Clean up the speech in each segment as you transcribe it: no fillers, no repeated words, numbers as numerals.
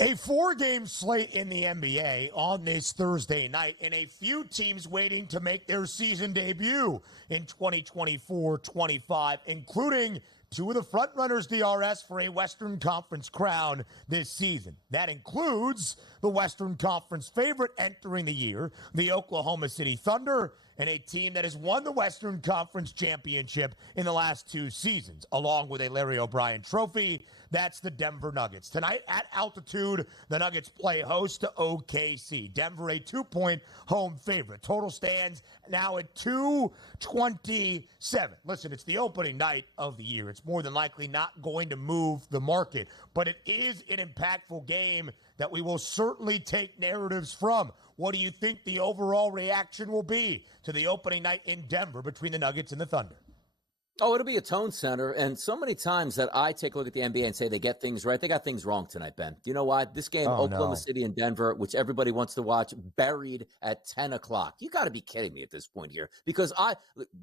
A 4-game slate in the NBA on this Thursday night, and a few teams waiting to make their season debut in 2024-25, including two of the frontrunners, DRS, for a Western Conference crown this season. That includes the Western Conference favorite entering the year, the Oklahoma City Thunder, and a team that has won the Western Conference championship in the last 2 seasons, along with a Larry O'Brien trophy. That's the Denver Nuggets. Tonight at altitude, the Nuggets play host to OKC. Denver, a 2-point home favorite. Total stands now at 227. Listen, it's the opening night of the year. It's more than likely not going to move the market, but it is an impactful game that we will certainly take narratives from. What do you think the overall reaction will be to the opening night in Denver between the Nuggets and the Thunder? Oh, it'll be a tone center. And so many times that I take a look at the NBA and say they get things right, they got things wrong tonight, Ben. You know what? This game, Oklahoma City and Denver, which everybody wants to watch, buried at 10 o'clock. You got to be kidding me at this point here. Because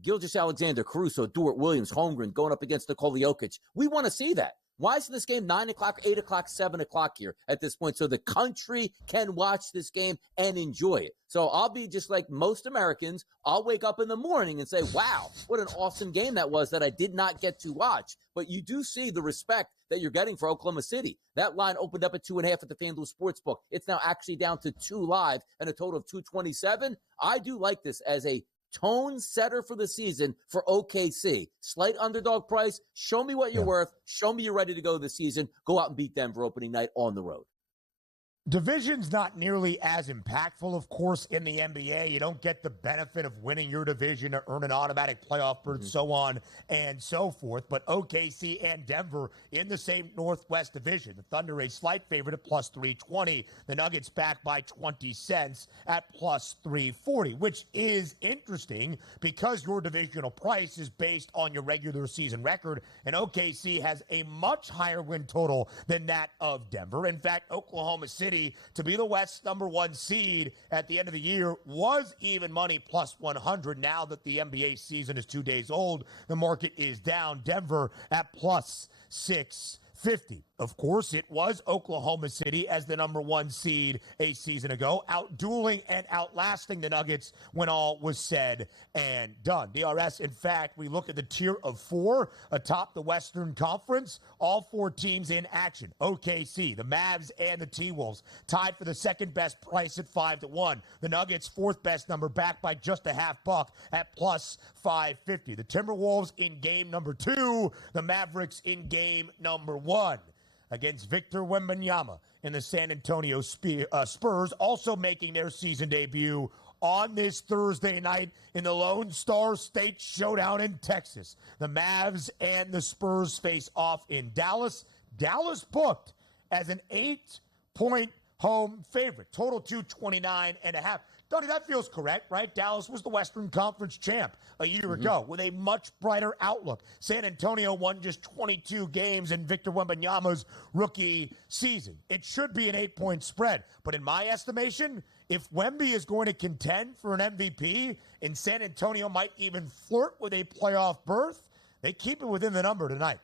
Gilgeous-Alexander, Caruso, Dort Williams, Holmgren going up against Nikola Jokic. We want to see that. Why isn't this game 9 o'clock, 8 o'clock, 7 o'clock here at this point so the country can watch this game and enjoy it? So I'll be just like most Americans. I'll wake up in the morning and say, wow, what an awesome game that was that I did not get to watch. But you do see the respect that you're getting for Oklahoma City. That line opened up at 2.5 at the FanDuel Sportsbook. It's now actually down to 2 live and a total of 227. I do like this as a tone setter for the season for OKC. Slight underdog price. Show me what you're worth. Show me you're ready to go this season. Go out and beat Denver opening night on the road. Division's not nearly as impactful, of course, in the NBA. You don't get the benefit of winning your division to earn an automatic playoff berth, so on and so forth. But OKC and Denver in the same Northwest division. The Thunder a slight favorite at plus 320. The Nuggets back by 20 cents at plus 340, which is interesting because your divisional price is based on your regular season record, and OKC has a much higher win total than that of Denver. In fact, Oklahoma City to be the West's #1 seed at the end of the year was even money plus 100. Now that the NBA season is 2 days old, the market is down. Denver at plus 650. Of course, it was Oklahoma City as the #1 seed a season ago, outdueling and outlasting the Nuggets when all was said and done. DRS, in fact, we look at the tier of 4 atop the Western Conference. All 4 teams in action. OKC, the Mavs, and the T-Wolves tied for the second best price at 5-1. The Nuggets, 4th best number, back by just a half buck at plus 550. The Timberwolves in game number 2. The Mavericks in game number 1. Against Victor Wembanyama in the San Antonio Spurs, also making their season debut on this Thursday night in the Lone Star State Showdown in Texas. The Mavs and the Spurs face off in Dallas. Dallas booked as an 8-point home favorite. Total 229.5. Donnie, that feels correct, right? Dallas was the Western Conference champ a year ago with a much brighter outlook. San Antonio won just 22 games in Victor Wembanyama's rookie season. It should be an 8-point spread. But in my estimation, if Wemby is going to contend for an MVP and San Antonio might even flirt with a playoff berth, they keep it within the number tonight.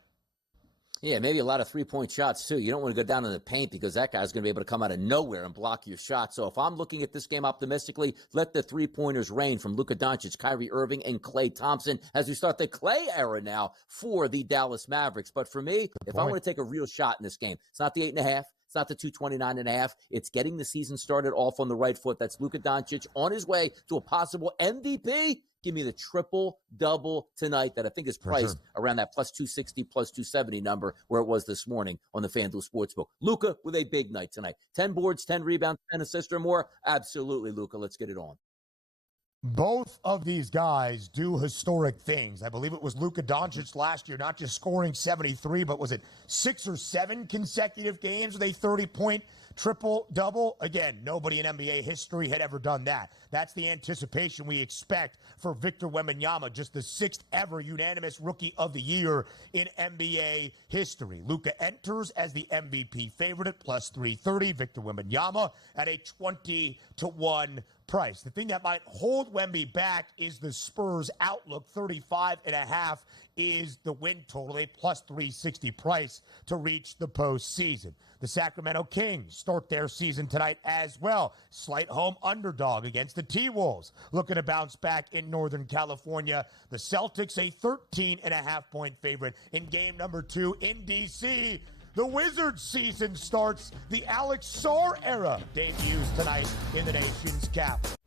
Yeah, maybe a lot of 3-point shots, too. You don't want to go down in the paint because that guy's going to be able to come out of nowhere and block your shot. So if I'm looking at this game optimistically, let the 3-pointers rain from Luka Doncic, Kyrie Irving, and Klay Thompson as we start the Klay era now for the Dallas Mavericks. But for me, if I want to take a real shot in this game, it's not the 8.5. It's not the 229.5. It's getting the season started off on the right foot. That's Luka Doncic on his way to a possible MVP. Give me the triple-double tonight that I think is priced around that plus 260, plus 270 number where it was this morning on the FanDuel Sportsbook. Luka with a big night tonight. 10 boards, 10 rebounds, 10 assists or more. Absolutely, Luka. Let's get it on. Both of these guys do historic things. I believe it was Luka Doncic last year, not just scoring 73, but was it 6 or 7 consecutive games with a 30-point triple-double? Again, nobody in NBA history had ever done that. That's the anticipation we expect for Victor Wembanyama, just the 6th ever unanimous Rookie of the Year in NBA history. Luka enters as the MVP favorite at plus 330. Victor Wembanyama at a 20-1 price. The thing that might hold Wemby back is the Spurs outlook. 35.5 is the win total, a plus 360 price to reach the postseason. The Sacramento Kings start their season tonight as well. Slight home underdog against the T-Wolves. Looking to bounce back in Northern California. The Celtics, a 13.5-point favorite in game number 2 in D.C. The Wizards season starts. The Alex Sarr era debuts tonight in the nation's capital.